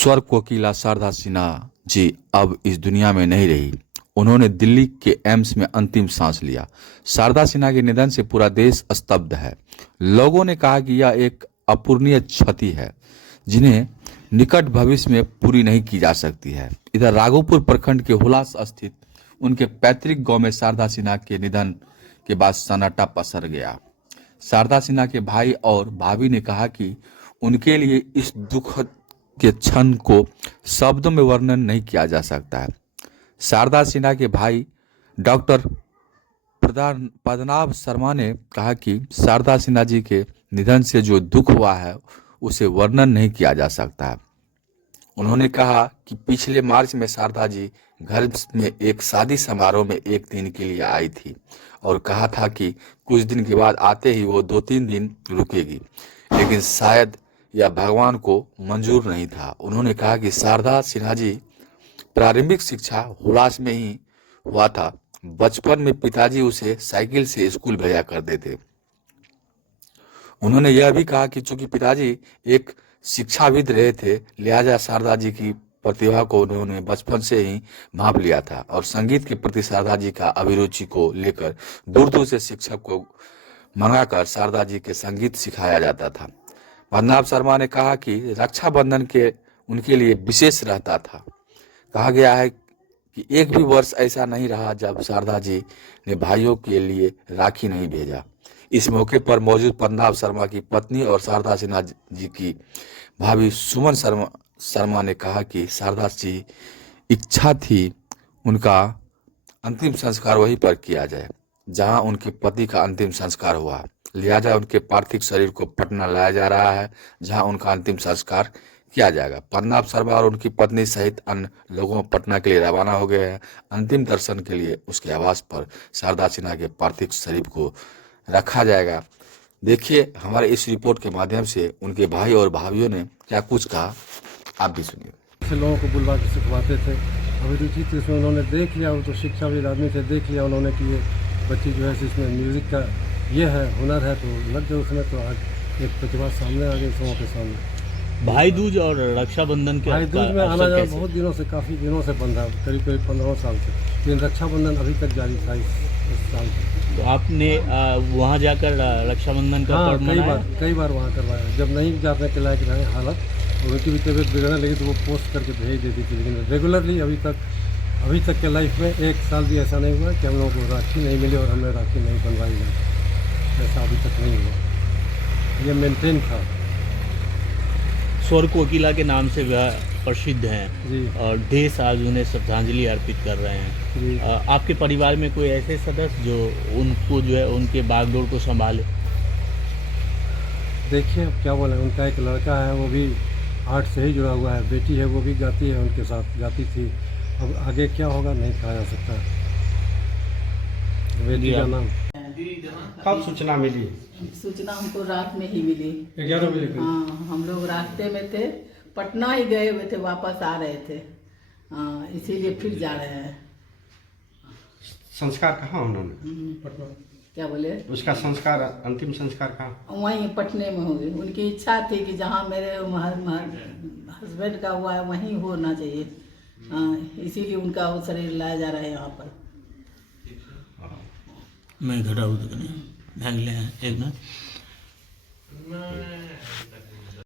स्वर कोकिला शारदा सिन्हा जी अब इस दुनिया में नहीं रही। उन्होंने दिल्ली के एम्स में अंतिम सांस लिया। शारदा सिन्हा के निधन से पूरा देश स्तब्ध है। लोगों ने कहा कि यह एक अपूरणीय क्षति है जिन्हें निकट भविष्य में पूरी नहीं की जा सकती है। इधर राघोपुर प्रखंड के हुलास स्थित उनके पैतृक गांव में शारदा सिन्हा के निधन के बाद सन्नाटा पसर गया। शारदा सिन्हा के भाई और भाभी ने कहा कि उनके लिए इस दुख के क्षण को शब्दों में वर्णन नहीं किया जा सकता है। शारदा सिन्हा के भाई डॉक्टर पद्मनाभ शर्मा ने कहा कि शारदा सिन्हा जी के निधन से जो दुख हुआ है उसे वर्णन नहीं किया जा सकता है। उन्होंने कहा कि पिछले मार्च में शारदा जी घर में एक शादी समारोह में एक दिन के लिए आई थी और कहा था कि कुछ दिन के बाद आते ही वो 2-3 दिन रुकेगी, लेकिन शायद यह भगवान को मंजूर नहीं था। उन्होंने कहा कि शारदा सिन्हा जी प्रारंभिक शिक्षा हुलास में ही हुआ था। बचपन में पिताजी उसे साइकिल से स्कूल भेजा करते थे। उन्होंने यह भी कहा कि चूंकि पिताजी एक शिक्षाविद रहे थे, लिहाजा शारदा जी की प्रतिभा को उन्होंने बचपन से ही भांप लिया था और संगीत के प्रति शारदा जी का अभिरुचि को लेकर दूर दूर से शिक्षक को मंगाकर शारदा जी के संगीत सिखाया जाता था। पद्मनाभ शर्मा ने कहा कि रक्षाबंधन के उनके लिए विशेष रहता था। कहा गया है कि एक भी वर्ष ऐसा नहीं रहा जब शारदा जी ने भाइयों के लिए राखी नहीं भेजा। इस मौके पर मौजूद पद्मनाभ शर्मा की पत्नी और शारदा सिन्हा जी की भाभी सुमन शर्मा ने कहा कि शारदा जी इच्छा थी उनका अंतिम संस्कार वहीं पर किया जाए जहां उनके पति का अंतिम संस्कार हुआ। लिहाजा उनके पार्थिव शरीर को पटना लाया जा रहा है जहां उनका अंतिम संस्कार किया जाएगा। पद्मनाभ शर्मा और उनकी पत्नी सहित अन्य लोगों पटना के लिए रवाना हो गए हैं। अंतिम दर्शन के लिए उसके आवास पर शारदा सिन्हा के पार्थिव शरीर को रखा जाएगा। देखिए हमारे इस रिपोर्ट के माध्यम से उनके भाई और भाभीियों ने क्या कुछ कहा, आप भी सुनिए। लोगों को बुलवा के सिखवाते थे, अभिरुचि थी इसमें, उन्होंने देख लिया, वो तो शिक्षाविद आदमी थे, देख लिया उन्होंने कि ये बच्ची जो है इसमें म्यूज़िक का ये है, हुनर है, तो लग गए उसमें। तो आज एक प्रतिभा सामने आ गई सबों के सामने। भाई दूज और रक्षाबंधन के भाई दूज में आना जाना बहुत दिनों से, काफ़ी दिनों से बंधा, करीब 15 साल से, लेकिन रक्षाबंधन अभी तक जारी था इस साल से। तो आपने वहाँ जाकर रक्षाबंधन का पर्व मनाया? कई बार वहाँ करवाया। जब नहीं जाने के लायक रहे हालत, उनकी भी तबीयत बिगड़ने लगी तो वो पोस्ट करके भेज देती थी, लेकिन रेगुलरली अभी तक के लाइफ में एक साल भी ऐसा नहीं हुआ कि हम लोगों को राखी नहीं मिली और हमने राखी नहीं बनवाई है। ऐसा अभी तक नहीं हुआ, ये मेंटेन था। स्वर कोकिला के नाम से वह प्रसिद्ध हैं और देश आज उन्हें श्रद्धांजलि अर्पित कर रहे हैं। आपके परिवार में कोई ऐसे सदस्य जो उनको जो है उनके बागडोर को संभाले? देखिए अब क्या बोले, उनका एक लड़का है, वो भी आर्ट से ही जुड़ा हुआ है, बेटी है वो भी गाती है, उनके साथ गाती थी। अब आगे क्या होगा नहीं कहा जा सकता। बेटी का नाम कब सूचना मिली? सूचना हमको रात में ही मिली, 11 बजे। हाँ, हम लोग रास्ते में थे, पटना ही गए हुए थे, वापस आ रहे थे, इसीलिए फिर जा रहे हैं। संस्कार कहाँ उन्होंने? पटना। क्या बोले? उसका संस्कार, अंतिम संस्कार कहाँ? वहीं पटने में होगी। उनकी इच्छा थी कि जहाँ मेरे हस्बैंड का हुआ है वहीं होना चाहिए, इसीलिए उनका वो शरीर लाया जा रहा है यहाँ पर। मैं घटा भाग ले एक मिनट।